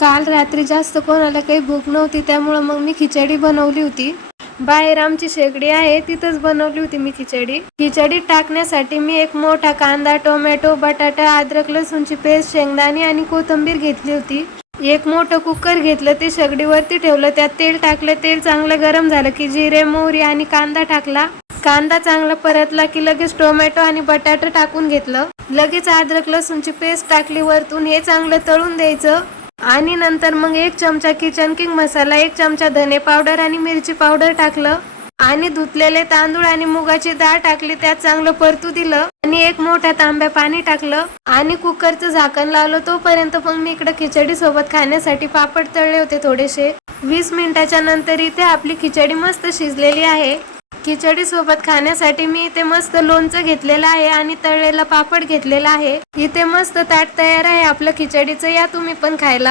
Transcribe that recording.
काल रात्री जास्त कोणाला काही भूक नव्हती, त्यामुळं मग मी खिचडी बनवली होती. बाहेर आमची शेगडी आहे, तिथंच बनवली होती मी खिचडी. खिचडी टाकण्यासाठी मी एक मोठा कांदा, टोमॅटो, बटाटा, अद्रक लसूणची पेस्ट, शेंगदाणे आणि कोथिंबीर घेतली होती. एक मोठं कुकर घेतलं, ते शेगडीवरती ठेवलं, त्यात तेल टाकलं. तेल चांगलं गरम झालं की जिरे, मोहरी आणि कांदा टाकला. कांदा चांगला परतला की लगेच टोमॅटो आणि बटाटा टाकून घेतलं. लगेच अद्रक लसूणची पेस्ट टाकली. वरतून हे चांगलं तळून द्यायचं आणि नंतर मग 1 चमचा किचन किंग मसाला, 1 चमचा धने पावडर आणि मिरची पावडर टाकलं आणि धुतलेले तांदूळ आणि मुगाची डाळ टाकली. त्यात चांगलं परतू दिलं आणि 1 मोठा तांब्या पाणी टाकलं आणि कुकरचं झाकण लावलं. तोपर्यंत मग मी इकडे खिचडी सोबत खाण्यासाठी पापड तळले होते थोडेसे. 20 मिनिटाच्या नंतर इथे आपली खिचडी मस्त शिजलेली आहे. खिचडी सोबत खाण्यासाठी मी इथे मस्त लोणचं घेतलेलं आहे आणि तळलेला पापड घेतलेला आहे. इथे मस्त ताट तयार आहे आपलं खिचडीचं. या तुम्ही पण खायला.